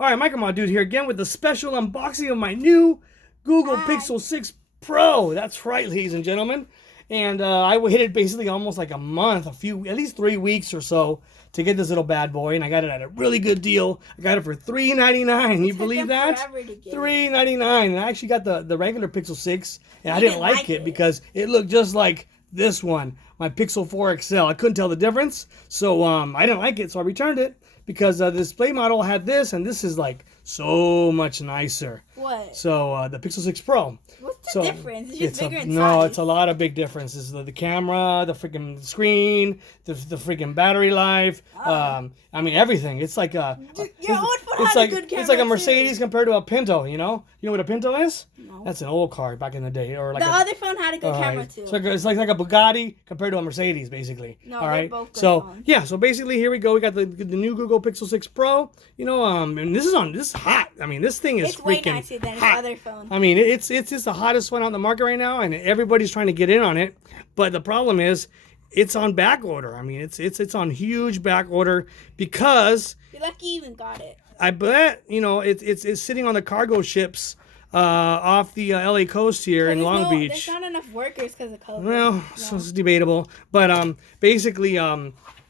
All right, Michael Dude here again with a special unboxing of my new Google Pixel 6 Pro. That's right, ladies and gentlemen. And I waited basically almost like a month, at least 3 weeks or so to get this little bad boy. And I got it at a really good deal. I got it for $3.99. You believe that? $3.99. And I actually got the regular Pixel 6. And I didn't like it because it looked just like this one, my Pixel 4 XL. I couldn't tell the difference. So I didn't like it, so I returned it. Because the display model had this, and this is like so much nicer. What? So the Pixel 6 Pro. What's the difference? It's just bigger in size. No, it's a lot of big differences. The camera, the freaking screen, the freaking battery life. I mean everything. It's like a. Your old phone has a good camera. It's like a Mercedes compared to a Pinto. You know what a Pinto is? No. That's an old car back in the day, or like the other phone had a good camera too. It's like a Bugatti compared to a Mercedes, basically. No, all right. Both good phones. Yeah. So basically, here we go. We got the new Google Pixel 6 Pro. And this is hot. I mean, this thing is it's freaking way nicer than hot. Other phone. I mean, it's the hottest one on the market right now, and everybody's trying to get in on it. But the problem is, it's on back order. I mean, it's on huge back order because you're lucky you even got it. I bet it's sitting on the cargo ships off the LA coast here in Long Beach. There's not enough workers because of COVID. Well, so it's debatable, but basically,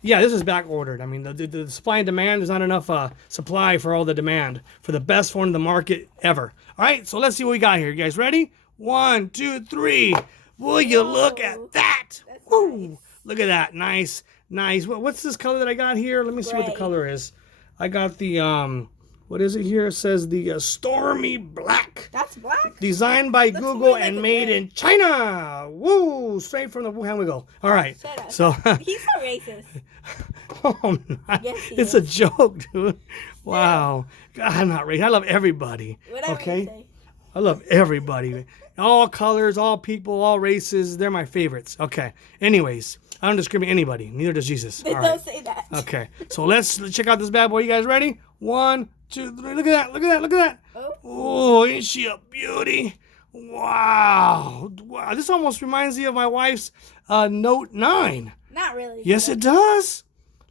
yeah, this is back ordered. I mean, the supply and demand, there's not enough supply for all the demand for the best phone in the market ever. All right, so let's see what we got here. You guys ready? 1, 2, 3. Will you look at that? Woo! Nice. Look at that. Nice. What's this color that I got here? Let me see what the color is. I got the what is it here? It says the Stormy Black. That's black? Designed by Google and made in China. Woo! Straight from the Wuhan we go. All right. Shut up. So he's so racist. Oh, I'm not. Yes, he It's is. a joke, dude. Wow. God, I'm not racist. I love everybody. Whatever okay? you say. I love everybody. All colors, all people, all races. They're my favorites. Okay. Anyways, I don't discriminate anybody. Neither does Jesus. All right. Don't say that. Okay. So let's check out this bad boy. You guys ready? 1, 2, 3. Look at that. Oh, ain't she a beauty? Wow. This almost reminds me of my wife's Note 9. Not really. Yes, it does.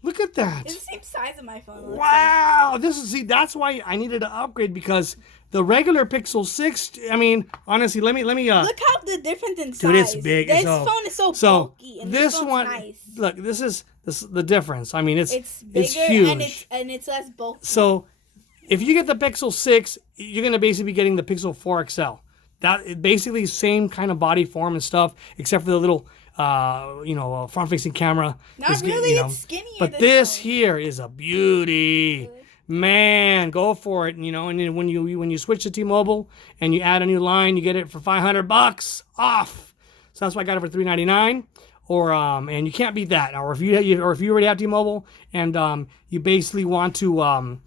Look at that. It's the same size of my phone. Wow. That's why I needed to upgrade, because the regular Pixel 6, I mean, honestly, let me look how the difference in size. Dude, it's big. This phone is so bulky, and this one, nice. Look, this is the difference. I mean, it's bigger, huge. and it's less bulky. So, if you get the Pixel 6, you're going to basically be getting the Pixel 4 XL. That basically same kind of body form and stuff, except for the little front-facing camera. Not really, it's skinnier. But this here is a beauty. Really? Man, go for it. And then when you switch to T-Mobile and you add a new line, you get it for $500 off. So that's why I got it for $3.99. And you can't beat that. Or if you already have T-Mobile and you basically want to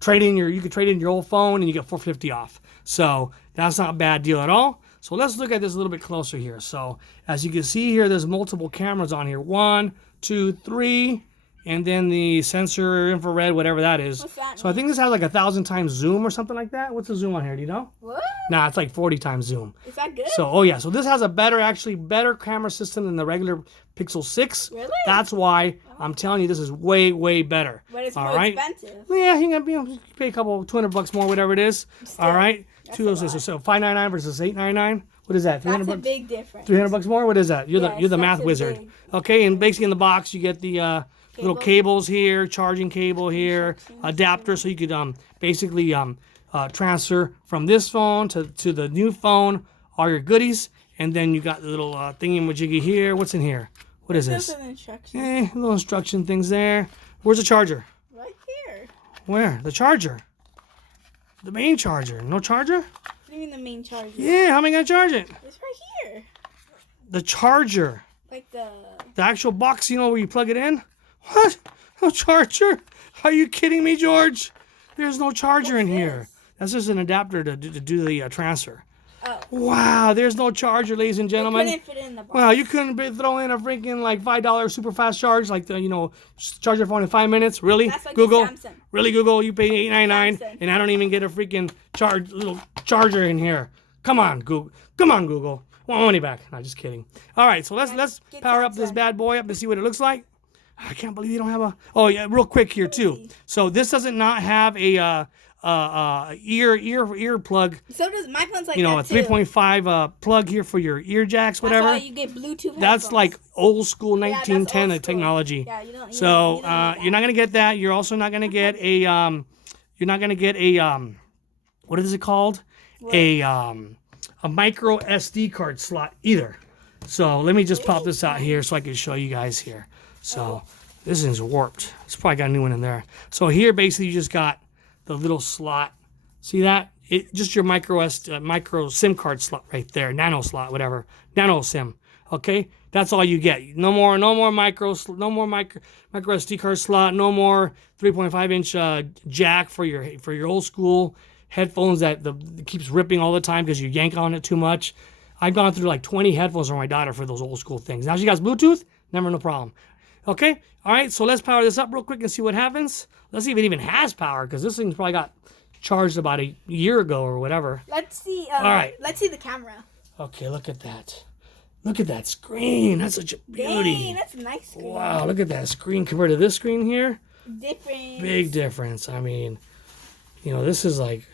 trade in your old phone, and you get $450 off. So that's not a bad deal at all. So let's look at this a little bit closer here. So as you can see here, there's multiple cameras on here. 1, 2, 3, and then the sensor, infrared, whatever that is. What's that so I think this has like 1,000 times zoom or something like that. What's the zoom on here? Do you know? What? Nah, it's like 40 times zoom. Is that good? So so this has a better camera system than the regular Pixel 6. Really? That's why I'm telling you this is way, way better. But it's more expensive. Yeah, you pay a couple $200 more, whatever it is. Still, all right. So $599 versus $899. What is that? That's a big difference. $300 more. What is that? You're the math wizard. Big. Okay, and basically in the box you get the little cables here, charging cable here, adapter, so you could basically transfer from this phone to the new phone, all your goodies, and then you got the little thingy-majiggy here. What's in here? What is this? Little instruction things there. Where's the charger? Right here. Where? The charger. The main charger. No charger? What do you mean the main charger? Yeah, how am I going to charge it? It's right here. The charger. Like the actual box, where you plug it in? What? No charger? Are you kidding me, George? There's no charger in here. That's just an adapter to do the transfer. Oh. Wow, there's no charger, ladies and gentlemen. You couldn't fit it in the box. Wow, you couldn't throw in a freaking like $5 super fast charge, like charge your phone in 5 minutes. Really? That's like Google? Samsung. Really, Google? You pay $8.99 and I don't even get a freaking little charger in here. Come on, Google. Come on, Google. Want my money back. No, just kidding. All right, so let's power up this bad boy up and see what it looks like. I can't believe you don't have a. Oh yeah, real quick here too. So this doesn't not have a ear plug. So does my phone's like You know, that a 3.5 plug here for your ear jacks, whatever. That's why you get Bluetooth That's headphones. like old school 1910 old school. technology. Yeah, you don't. So you don't need you're not gonna get that. You're also not gonna get a You're not gonna get a What is it called? What? A micro SD card slot either. So let me just pop this out here so I can show you guys here. So this thing's warped. It's probably got a new one in there. So here basically you just got the little slot. See that? It just your micro SIM card slot right there. Nano slot, whatever. Nano SIM. Okay? That's all you get. No more micro SD card slot. No more 3.5-inch jack for your old school headphones that keeps ripping all the time because you yank on it too much. I've gone through like 20 headphones for my daughter for those old school things. Now she got Bluetooth, never no problem. Okay, all right, so let's power this up real quick and see what happens. Let's see if it even has power because this thing's probably got charged about a year ago or whatever. Let's see. All right. Let's see the camera. Okay, look at that. Look at that screen. That's such a beauty. Dang, that's a nice screen. Wow, look at that screen compared to this screen here. Different. Big difference. I mean, you know, this is like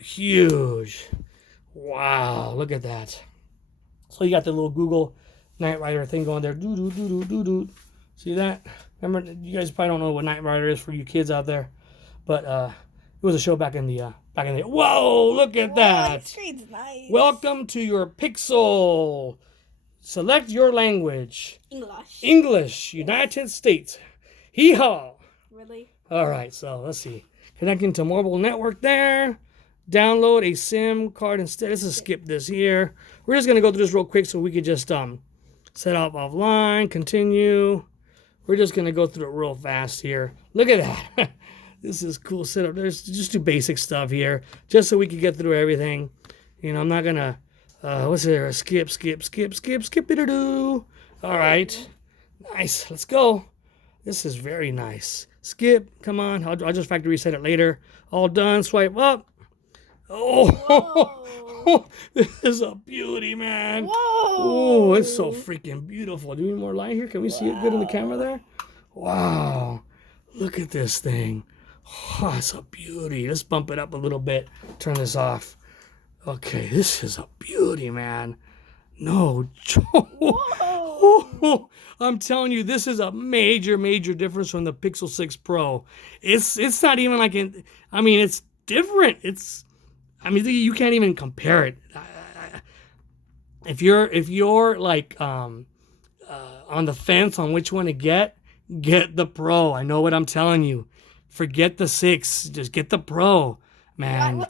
huge. Wow, look at that. So you got the little Google Knight Rider thing going there. Doo doo doo doo doo doo. See that? Remember, you guys probably don't know what Knight Rider is for you kids out there, but it was a show back in the Whoa! Look at that. That screen's nice. Welcome to your Pixel. Select your language. English. United States. Hee-haw. Really? All right, so let's see. Connecting to mobile network there. Download a SIM card instead. Let's just skip this here. We're just going to go through this real quick so we could just set up offline, continue. We're just going to go through it real fast here. Look at that. This is cool setup. There's just do basic stuff here just so we can get through everything. You know, I'm not going to, what's there? Skip it do. All right. Nice. Let's go. This is very nice. Skip. Come on. I'll just factory reset it later. All done. Swipe up. Oh, this is a beauty, man. Whoa. Oh, it's so freaking beautiful. Do we need more light here? Can we see it good in the camera there? Wow. Look at this thing. Oh, it's a beauty. Let's bump it up a little bit. Turn this off. Okay, this is a beauty, man. No joke. Oh, I'm telling you, this is a major difference from the Pixel 6 Pro. It's not even like it's different. You can't even compare it. If you're like on the fence on which one to get the Pro. I know what I'm telling you. Forget the 6. Just get the Pro, man.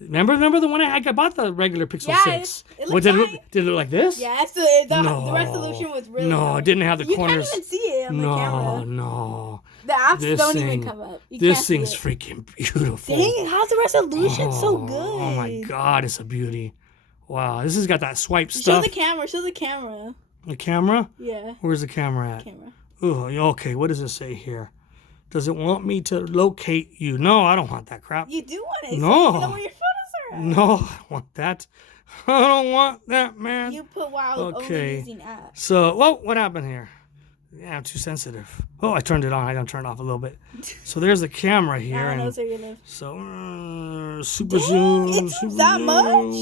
Remember the one I bought the regular Pixel 6. It looks fine. Did it look like this? Yeah, the resolution was really No, it didn't have the corners. You can't even see it on the camera. No. The apps don't even come up. This thing's freaking beautiful. Dang, how's the resolution so good? Oh my God, it's a beauty. Wow, this has got that swipe stuff. Show the camera. The camera? Yeah. Where's the camera at? Camera. Oh, okay, what does it say here? Does it want me to locate you? No, I don't want that crap. You do want it. No. So you know where your photos are at. No, I don't want that. I don't want that, man. You put only using apps. So, what happened here? Yeah, I'm too sensitive. Oh, I turned it on. I gotta turn it off a little bit. So there's the camera here. I know, so you're gonna... So, super zoom. It zooms that much?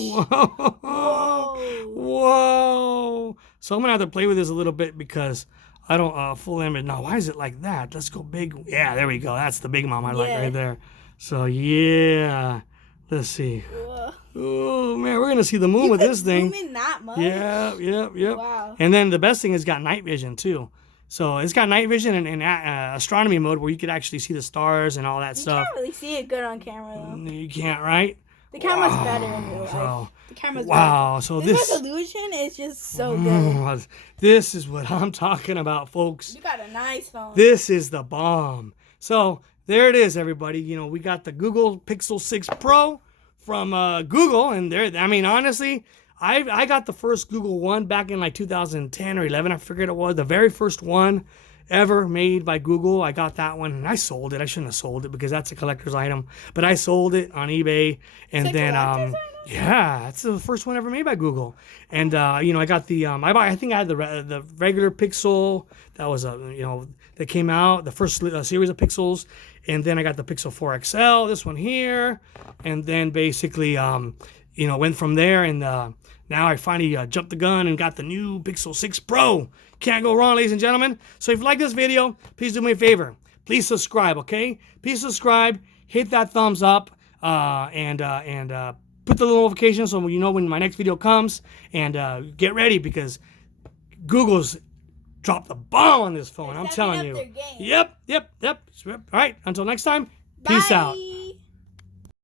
Whoa. Whoa. So I'm gonna have to play with this a little bit because I don't full image. Now, why is it like that? Let's go big. Yeah, there we go. That's the big mom I like right there. So yeah, let's see. Whoa. Oh man, we're gonna see the moon with this thing. Zoom in that much? Yeah. Wow. And then the best thing is got night vision too. So it's got night vision and astronomy mode where you could actually see the stars and all that stuff. You can't really see it good on camera though. You can't, right? The camera's better in real life. The camera's better. So this resolution is just so good. This is what I'm talking about, folks. You got a nice phone. This is the bomb. So there it is, everybody. You know, we got the Google Pixel 6 Pro from Google, and honestly, I got the first Google One back in like 2010 or 11. I forget it was the very first one. ever made by Google. I got that one and I sold it. I shouldn't have sold it because that's a collector's item, but I sold it on eBay. And then yeah, that's the first one ever made by Google. And you know, I got the I think I had the regular Pixel that was that came out, the first series of Pixels, and then I got the Pixel 4 XL, this one here, and then basically you know, went from there. And now I finally jumped the gun and got the new Pixel 6 Pro. Can't go wrong, ladies and gentlemen. So if you like this video, please do me a favor. Please subscribe, okay? Please subscribe, hit that thumbs up, and put the little notification so you know when my next video comes. And get ready because Google's dropped the bomb on this phone. I'm telling you. Yep. All right, until next time, peace out.